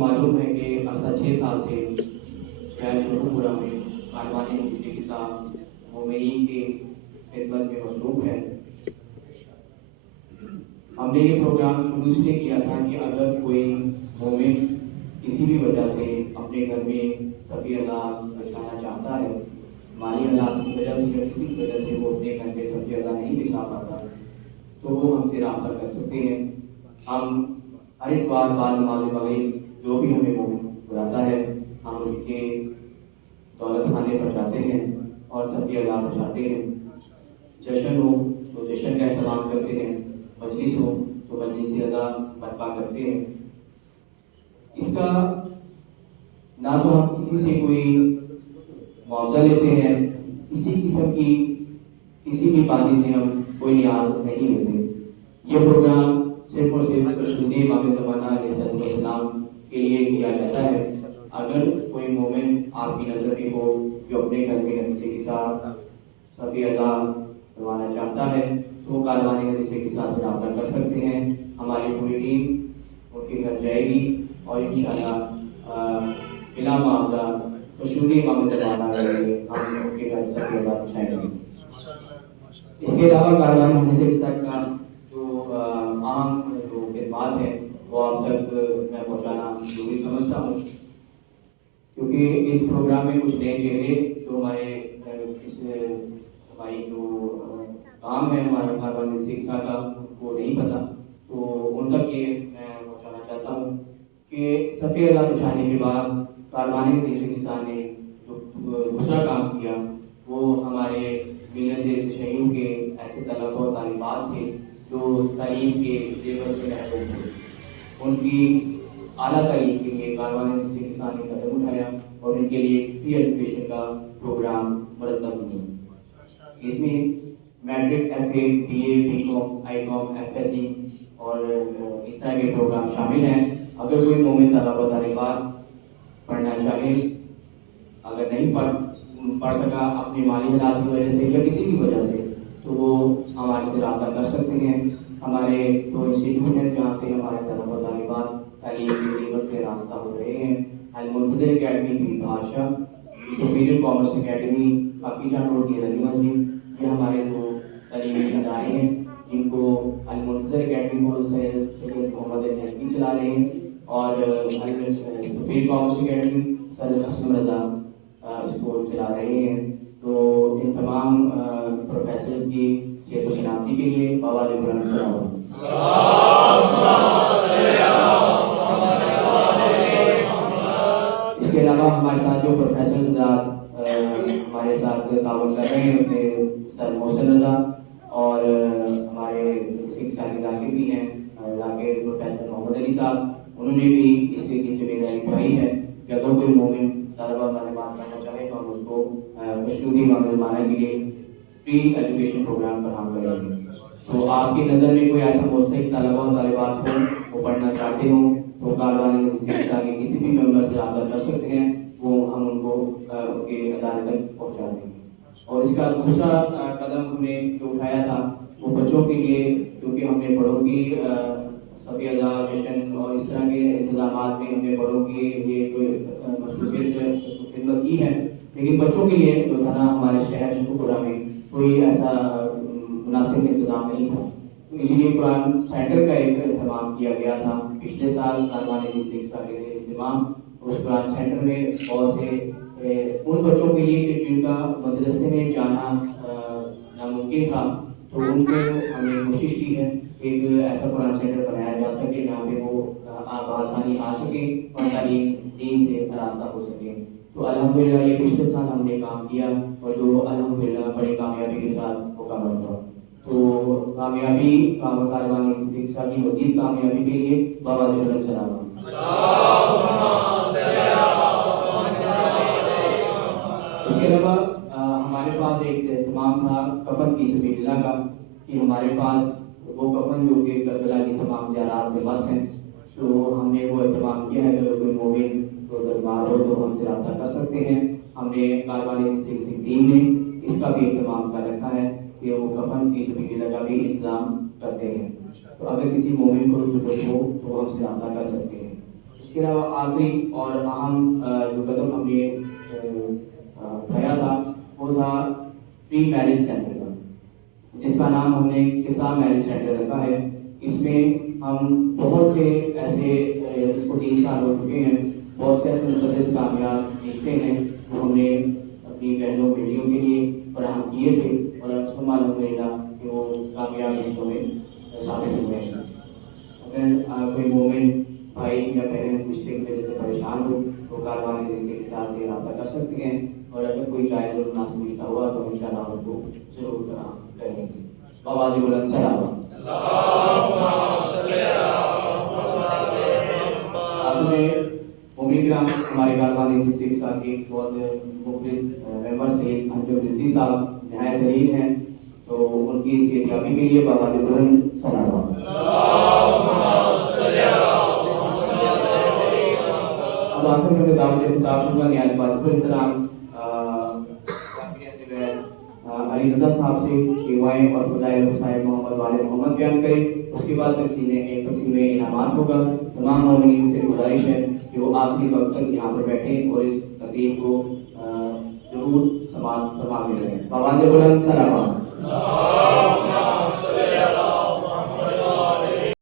معلوم ہے کہ عرصہ 6 سال سے شہر شروع پورا میں کاروان حدیث کے ساتھ مومنین کی خدمت میں مصروف ہے۔ ہم نے یہ پروگرام شروع اس لیے کیا تھا کہ اگر کوئی مومن کسی بھی وجہ سے اپنے گھر میں صفی اللہ بچھانا چاہتا ہے، مالی حالات کی وجہ سے یا کسی بھی وجہ سے وہ اپنے گھر میں صفی اللہ نہیں بچھا پاتا، تو وہ ہم سے رابطہ کر سکتے ہیں۔ ہم ہر اتوار بعد نماز مغرب جو بھی ہمیں مومن بلاتا ہے، ہم اس کے دولت خانے پر جاتے ہیں اور صفی اللہ بچھاتے ہیں۔ جشن ہو تو جشن کا اہتمام کرتے ہیں، مجلس ہو تو مجلس ادا برپا کرتے ہیں۔ اس کا نہ تو ہم کسی سے کوئی معاوضہ لیتے ہیں، کسی قسم کی کسی بھی بات سے ہم کوئی نیاز نہیں لیتے۔ یہ پروگرام صرف اور صرف رسول امام زمانہ علیہ السلام کے لیے کیا جاتا ہے۔ اگر کوئی مومن آپ کی نظر میں ہو جو اپنے گھر میں حدیث کے ساتھ صفی اللہ کروانا چاہتا ہے تو وہ کاروان حدیث کے ساتھ رابطہ کر سکتے ہیں۔ ہماری پوری ٹیم ان کے گھر جائے گی اور انشاءاللہ بلا معاوضہ رسول امام زمانہ کے لیے ہم ان کے گھر صفی اللہ بچھائیں گے۔ اس کے علاوہ کاروان حدیث کے ساتھ کا جو عام جو خدمات ہیں وہ آپ تک میں پہنچانا ضروری سمجھتا ہوں، کیونکہ اس پروگرام میں کچھ نئے چہرے جو ہماری جو کام ہے ہمارا کاروان حدیث کا وہ نہیں پتا، تو ان تک یہ میں پہنچانا چاہتا ہوں کہ صفی اللہ بچھانے کے بعد کاروان حدیث نے جو دوسرا کام کیا وہ ہمارے ملت تشیع کے ایسے طلباء و طالبات تھے جو تعلیم کے زیور سے محروم تھے، ان کی اعلیٰ تعلیم کے لیے کاروان حدیث نے قدم اٹھایا اور ان کے لیے فری ایجوکیشن کا پروگرام مرتب کیا۔ اس میں matric, F A, B A, B Com, I Com, F S C اور اس طرح کے پروگرام شامل ہیں۔ اگر کوئی مومن طلباء و طالبات پڑھنا چاہے، اگر نہیں پڑھ سکا اپنی مالی حالات کی وجہ سے یا کسی بھی وجہ سے، تو وہ ہمارے سے رابطہ کر سکتے ہیں۔ ہمارے دو انسٹیٹیوٹ ہیں جہاں پہ ہمارے طلباء و طالبات تعلیم کے زیور سے راستہ ہو رہے ہیں۔ المنتظر اکیڈمی کی بادشاہ، سپیریئر کامرس اکیڈمی کافی جان روڈ کی علی مسجد، یہ ہمارے دو تعلیمی ادارے ہیں جن کو المنتظر اکیڈمی کو سید محمد نجمی چلا رہے ہیں اور سپیریئر کامرس اکیڈمی سر اسلم رضا اس کو چلا رہے ہیں۔ تو ان تمام پروفیسرز کی صحت و سلامتی کے لیے بابا بلند سلام۔ اس کے علاوہ ہمارے ساتھ جو پروفیسر ہمارے ساتھ تعاون کر رہے ہیں سر محسن رضا اور ہمارے ذاکر بھی ہیں، ذاکر پروفیسر محمد علی صاحب، انہوں نے بھی اس کی ذمہ داری اٹھائی ہے کہ اگر کوئی مومن طلباء طالبات کرنا چاہے تو ہم اس کو مشروطی امام زمانہ کے لیے فری ایجوکیشن پروگرام فراہم کریں گے۔ تو آپ کی نظر میں کوئی ایسا مستحق طلباء و طالبات ہوں وہ پڑھنا چاہتے ہوں تو کاروان حدیث کے کسی بھی ممبر سے رابطہ کر سکتے ہیں، وہ ہم ان کو ان کے ادارے تک پہنچا دیں گے۔ اور اس کا دوسرا قدم ہم نے جو اٹھایا تھا وہ بچوں کے لیے، کیونکہ ہم نے بڑوں کی صفی اللہ جشن اور اس طرح کے انتظامات میں ہم نے بڑوں کی یہ مصروفیت خدمت کی ہے، لیکن بچوں کے لیے جو تھا نا ہمارے شہر شکوپورہ میں کوئی ایسا مناسب انتظام نہیں تھا، تو اسی لیے قرآن سینٹر کا ایک اہتمام کیا گیا تھا۔ پچھلے سال کاروان حدیث کا اہتمام اس قرآن سینٹر میں بہت سے ان بچوں کے لیے کہ جن کا مدرسے میں جانا ناممکن تھا، تو ان کو ہم نے کوشش کی ہے کہ ایک ایسا قرآن سینٹر بنایا جا سکے جہاں پہ وہ بآسانی آ سکیں اور تعلیم دین سے راستہ ہو سکے۔ تو الحمدللہ یہ پچھلے سال ہم نے کام کیا اور جو الحمدللہ بڑی کامیابی کے ساتھ مکمل ہوا۔ تو کامیابی کاروان حدیث کی مزید کامیابی کے لیے بابا بلند سلام۔ اس کے علاوہ ہمارے پاس ایک اہتمام تھا کفن فی سبیل اللہ کا، کہ ہمارے پاس وہ کفن جو کہ کربلا کی تمام زیارات سے بس ہیں، تو ہم نے وہ اہتمام کیا ہے کہ اگر کوئی مومن تو دربار ہو تو ہم سے رابطہ کر سکتے ہیں۔ ہم نے کاروان حدیث کی ٹیم نے اس کا بھی اہتمام کر رکھا ہے کہ وہ کفن فی سبیل اللہ کا بھی انتظام کرتے ہیں، تو اگر کسی مومن کو ضرورت ہو تو ہم سے رابطہ کر سکتے ہیں۔ اس کے علاوہ آخری اور اہم جو قدم ہم نے اٹھایا تھا وہ تھا پری میرج سینٹر کا، جس کا نام ہم نے قصہ میرج سینٹر رکھا ہے۔ اس میں ہم بہت سے ایسے اس کو 3 سال ہو چکے ہیں، بہت سے ایسے مقدس کامیاب رشتے ہیں جو ہم نے اپنی بہنوں بیٹیوں کے لیے فراہم کیے تھے، اور الحمد للہ کہ وہ کامیاب رشتوں میں ثابت ہوئے ہیں۔ اگر کوئی مومن بھائی یا بہن رشتے کی وجہ سے پریشان ہو تو کاروان رشتے کے ساتھ سے رابطہ کر سکتے ہیں، اور اگر کوئی جائز اور مناسب رشتہ ہوا تو انشاءاللہ ان کو ضرور فراہم کریں گے۔ آواز بلند سلام۔ ہمارے کاروان رشتے کے ساتھ ایک بہت مخلص ممبر سے حنفی صاحب نہایت دلیل ہیں، تو ان کی صحتیابی کے لیے بابا بلند سلام۔ اب آخر میں دعوت خطاب شدہ نہایت واجب احترام علی رضا صاحب سے شیوائیں اور فضائل صاحب محمد والد محمد بیان کریں، اس کے بعد تقسیم انعامات ہوگا۔ تمام مومنین سے گزارش ہے کہ وہ آخری وقت تک یہاں پر بیٹھیں اور اس تقریب کو ضرور سماعت فرما کے رہیں۔ آواز بلند سلام۔